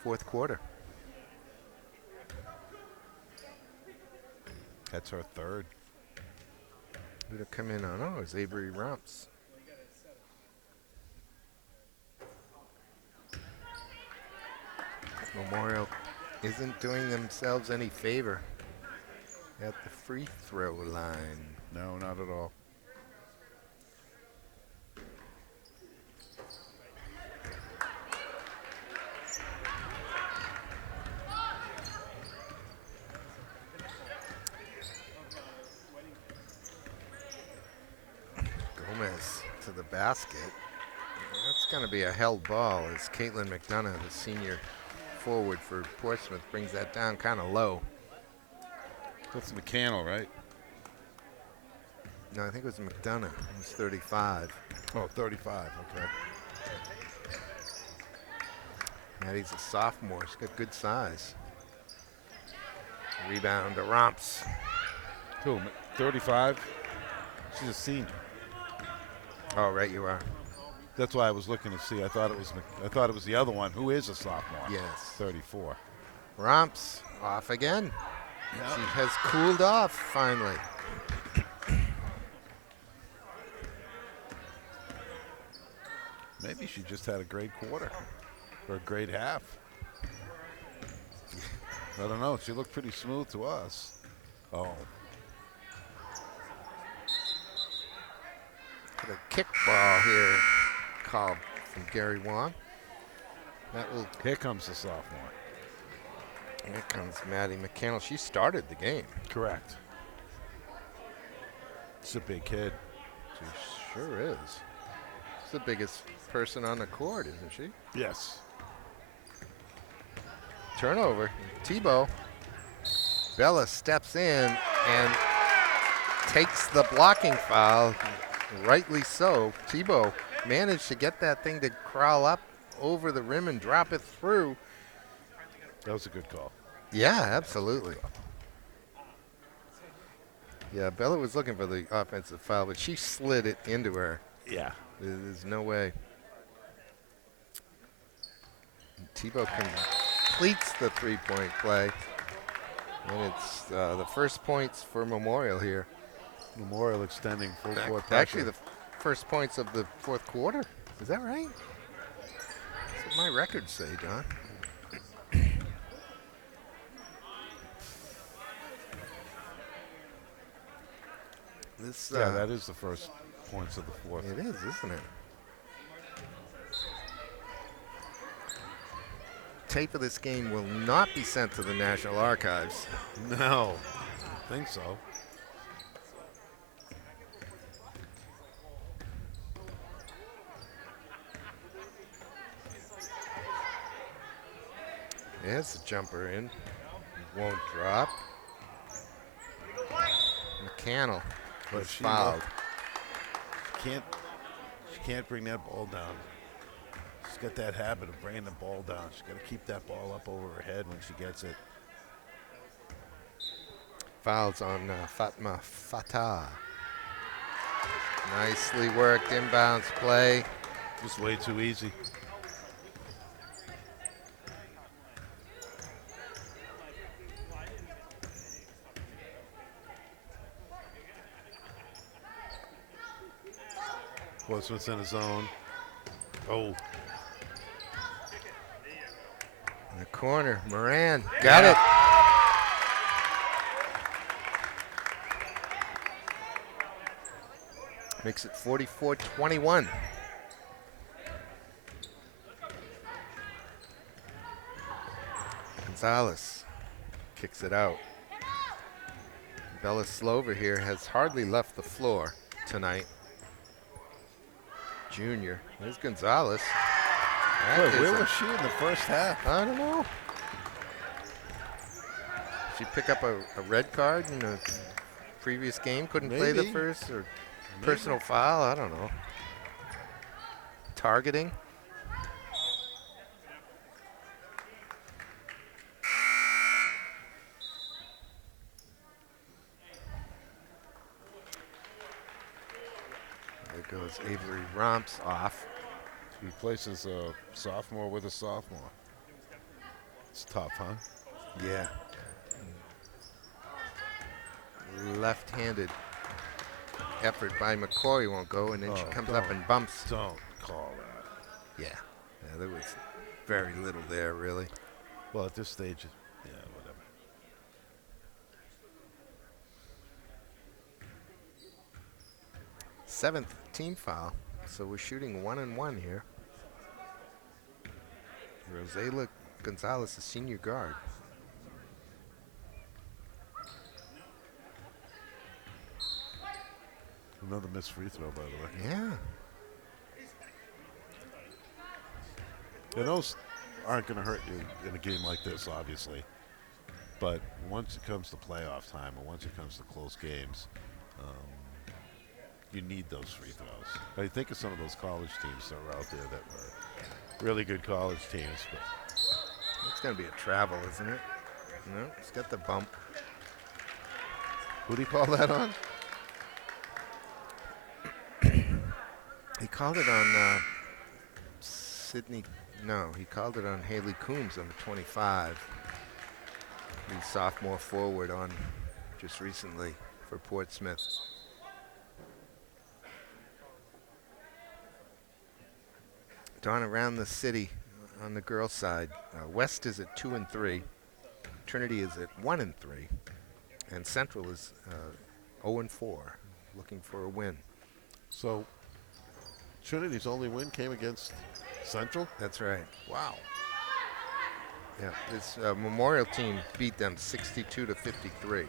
fourth quarter. That's her third. Who'd have come in on? Oh, it's Avery Rumps. Memorial isn't doing themselves any favor at the free throw line. No, not at all. Gomez to the basket. That's going to be a held ball as Caitlin McDonough, the senior forward for Portsmouth, brings that down kind of low. That's McCannell, right? No, I think it was McDonough. It was 35. Oh, 35, okay. Maddie's a sophomore. She's got good size. Rebound to Romps. Who, 35? She's a senior. Oh, right, you are. That's why I was looking to see. I thought it was the other one, who is a sophomore. Yes. 34. Romps off again. She has cooled off finally. Maybe she just had a great quarter or a great half. I don't know. She looked pretty smooth to us. Oh, Got a kick ball here called from Gary Wong. That will. here comes the sophomore. Here comes Maddie McCannell. She started the game. Correct. She's a big kid. She sure is. She's the biggest person on the court, isn't she? Yes. Turnover. Tebow. Bella steps in and takes the blocking foul. Rightly so. Tebow managed to get that thing to crawl up over the rim and drop it through. That was a good call. Yeah, absolutely. Yeah, Bella was looking for the offensive foul, but she slid it into her. Yeah. There's no way. Tebow completes the three-point play. And it's the first points for Memorial here. Memorial extending full court pressure. Actually, the first points of the fourth quarter. Is that right? That's what my records say, John. This, yeah, that is the first points of the fourth. It is, isn't it? Tape of this game will not be sent to the National Archives. No, I think so. There's the jumper in. Won't drop. McCannell But was she fouled. She can't bring that ball down. She's got that habit of bringing the ball down. She's got to keep that ball up over her head when she gets it. Fouls on Fatma Fatah. Nicely worked inbounds play. Just way too easy. Portsmouth's in his zone. Oh, In the corner, Moran got it. Makes it 44-21. Gonzalez kicks it out. Bella Slover here has hardly left the floor tonight. Junior. There's Gonzalez. Wait, where was she in the first half? I don't know. She pick up a red card in a previous game, couldn't play the Maybe. first, or personal foul, I don't know. Targeting. There goes Avery Romps off. He replaces a sophomore with a sophomore. It's tough, huh? Yeah. Left-handed effort by McCoy won't go, and then she comes up and bumps. Don't call that. Yeah. There was very little there, really. Well, at this stage, yeah, whatever. Seventh team foul, so we're shooting 1-1 here. Rosela Gonzalez, the senior guard. Another missed free throw, by the way. Yeah. And those aren't going to hurt you in a game like this, obviously. But once it comes to playoff time, or once it comes to close games, you need those free throws. I think of some of those college teams that were out there that were really good college teams. But It's going to be a travel, isn't it? No, it's got the bump. who do you call that on? He called it on Sydney. No, he called it on Haley Coombs on the 25. The sophomore forward on just recently for Portsmouth. Dawn around the city on the girls' side. West is at 2-3. Trinity is at 1-3. And Central is 0-4, looking for a win. So Trinity's only win came against Central? That's right. Wow. Yeah, this Memorial team beat them 62-53.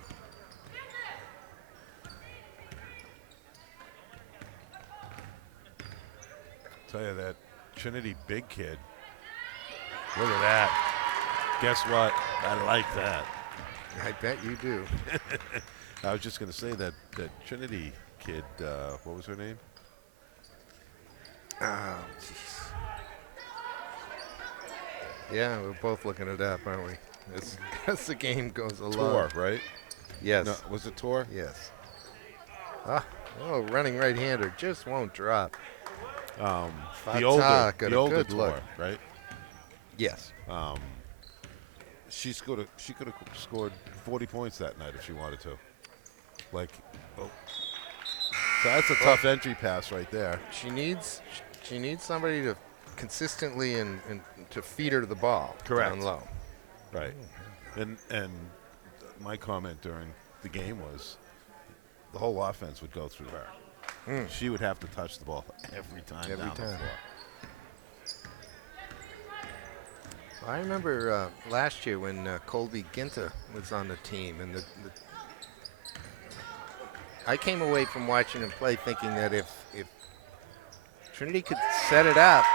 Tell you that Trinity big kid. Look at that. Guess what? I like that. I bet you do. I was just going to say that Trinity kid, what was her name? Oh, jeez. Yeah, we're both looking it up, aren't we? As the game goes along. Tor, right? Yes. No, was it Tor? Yes. Oh, running right-hander just won't drop. The got a older good Tor, look. right? Yes. She could have scored 40 points that night if she wanted to. Like, so that's a tough entry pass right there. She needs somebody to consistently and to feed her the ball. Correct. Down low. Right. And my comment during the game was the whole offense would go through her. She would have to touch the ball every time Every down the time. floor. I remember last year when Colby Ginta was on the team, and I came away from watching him play thinking that if Trinity could set it up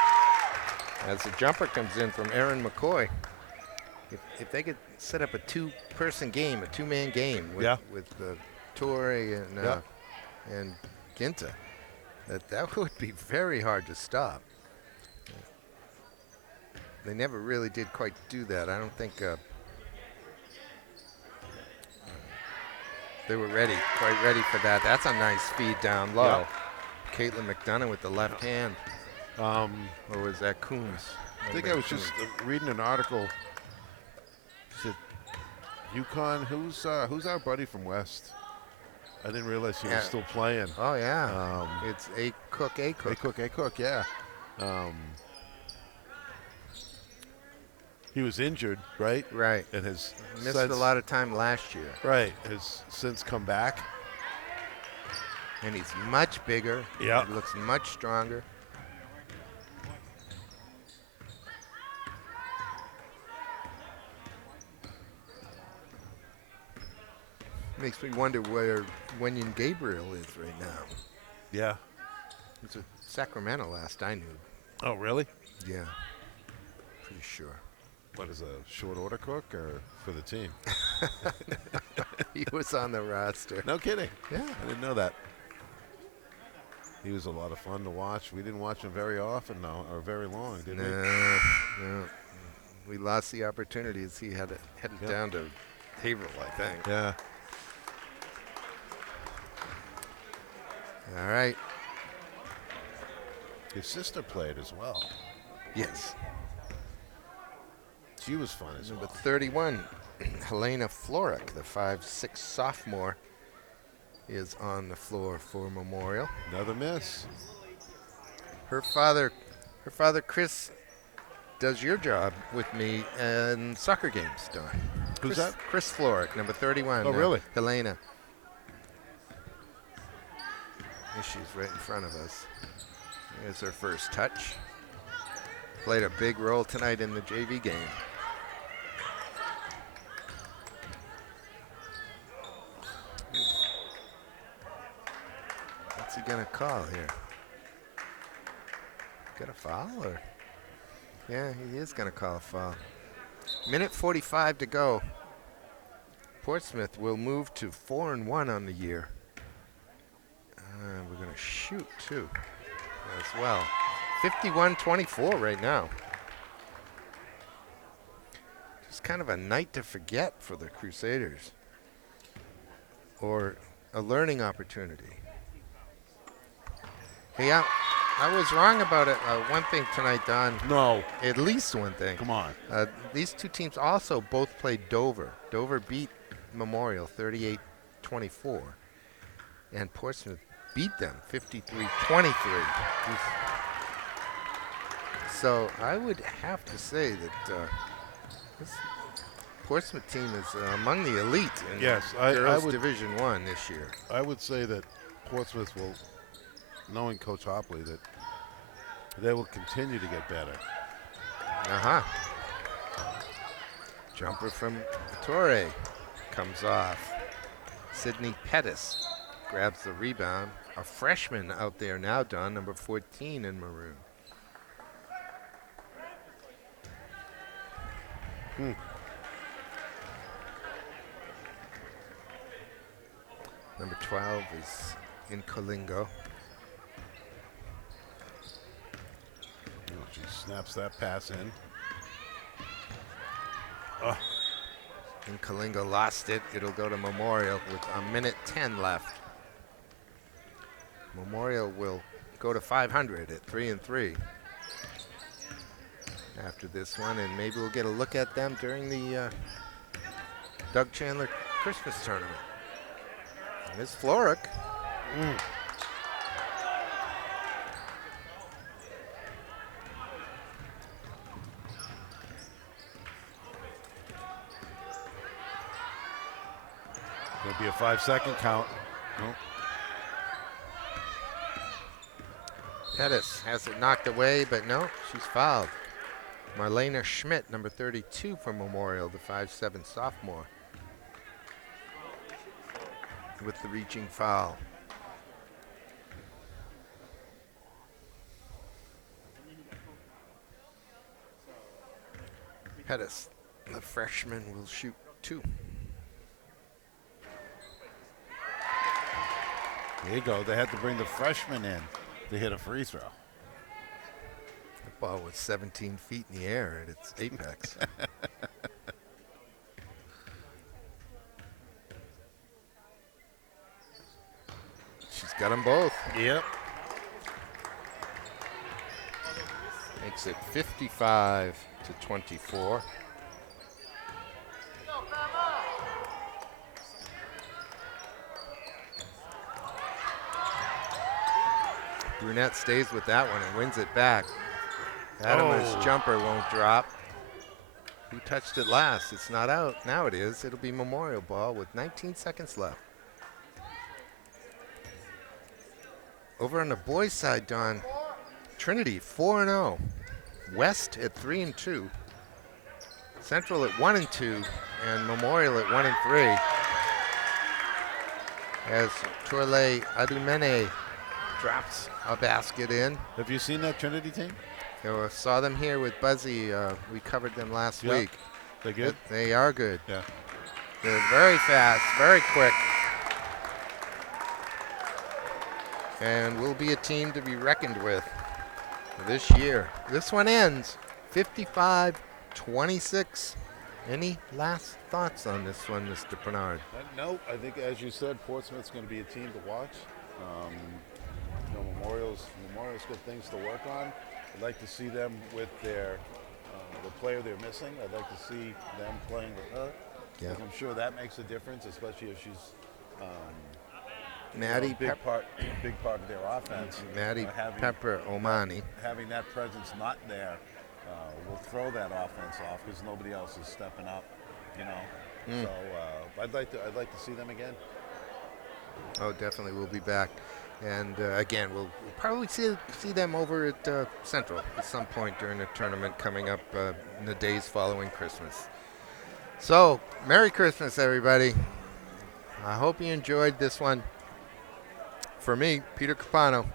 as the jumper comes in from Aaron McCoy, if they could set up a two-person game, a two-man game with Torrey and Ginta, that would be very hard to stop. They never really did quite do that. I don't think they were quite ready for that. That's a nice feed down low. Yeah. Caitlin McDonough with the left hand. Or was that Coombs? I think I was just reading an article. Said UConn, who's our buddy from West? I didn't realize he was still playing. Oh, yeah. It's A. Cook, yeah. He was injured, right? Right. And has Missed a lot of time last year. Right. Has since come back. And he's much bigger. Yeah. He looks much stronger. Makes me wonder where Wenyan Gabriel is right now. Yeah. He's at Sacramento last I knew. Oh, really? Yeah. Pretty sure. What is a short order cook or for the team? He was on the roster. No kidding. Yeah. I didn't know that. He was a lot of fun to watch. We didn't watch him very often, though, or very long, did we? No. We lost the opportunities. He had headed down to Haverhill, I think. Yeah. All right. His sister played as well. Yes. She was fun as Number well. 31, Helena Floric, the 5'6" sophomore, is on the floor for Memorial. Another miss. Her father Chris, does your job with me in soccer games, Don. Who's that? Chris Floric, number 31. Oh, really? Helena. Here she's right in front of us. Here's her first touch. Played a big role tonight in the JV game. What's he gonna call here? Got a foul or? Yeah, he is gonna call a foul. Minute 45 to go. Portsmouth will move to 4-1 on the year. We're gonna shoot too, as well. 51-24 right now. Just kind of a night to forget for the Crusaders, or a learning opportunity. Hey, I was wrong about it. One thing tonight, Don. No. At least one thing. Come on. These two teams also both played Dover. Dover beat Memorial 38-24, and Portsmouth beat them 53-23. So I would have to say that this Portsmouth team is among the elite in Yes, I Girls would- Division I this year. I would say that Portsmouth will, knowing Coach Hopley, that they will continue to get better. Uh-huh. Jumper from Torre comes off. Sydney Pettis grabs the rebound. A freshman out there now, Don, number 14 in maroon. Number 12 is in Colingo. Oh, she snaps that pass in. And Colingo lost it. It'll go to Memorial with a minute 10 left. Memorial will go to 500 at 3-3 after this one, and maybe we'll get a look at them during the Doug Chandler Christmas tournament. Miss Floric. There'll be a 5-second count. Nope. Pettis has it knocked away, but no, she's fouled. Marlena Schmidt, number 32 for Memorial, the 5'7" sophomore, with the reaching foul. Pettis, the freshman, will shoot 2. There you go. They had to bring the freshman in to hit a free throw. The ball was 17 feet in the air at its apex. She's got them both. Yep. Makes it 55-24. Brunette stays with that one and wins it back. Adams' jumper won't drop. Who touched it last? It's not out. Now it is. It'll be Memorial ball with 19 seconds left. Over on the boys' side, Don, Trinity 4-0, West at 3-2, Central at 1-2, and Memorial at 1-3. As Torley Adumene drops a basket in. Have you seen that Trinity team? Saw them here with Buzzy. We covered them last Yeah. week. They good? They are good. Yeah. They're very fast, very quick. And will be a team to be reckoned with this year. This one ends 55-26. Any last thoughts on this one, Mr. Bernard? No, I think, as you said, Portsmouth's going to be a team to watch. Memorial's got things to work on. I'd like to see them with their the player they're missing. I'd like to see them playing with her. Yeah. I'm sure that makes a difference, especially if she's Maddie a big part of their offense. Maddie having, Pepper Omani. having that presence not there will throw that offense off because nobody else is stepping up. So I'd like to see them again. Oh, definitely, we'll be back. And again, we'll probably see them over at Central at some point during the tournament coming up in the days following Christmas. So, Merry Christmas, everybody. I hope you enjoyed this one. For me, Peter Capano.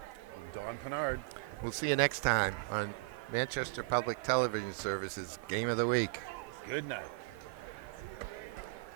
Don Pennard. We'll see you next time on Manchester Public Television Service's Game of the Week. Good night.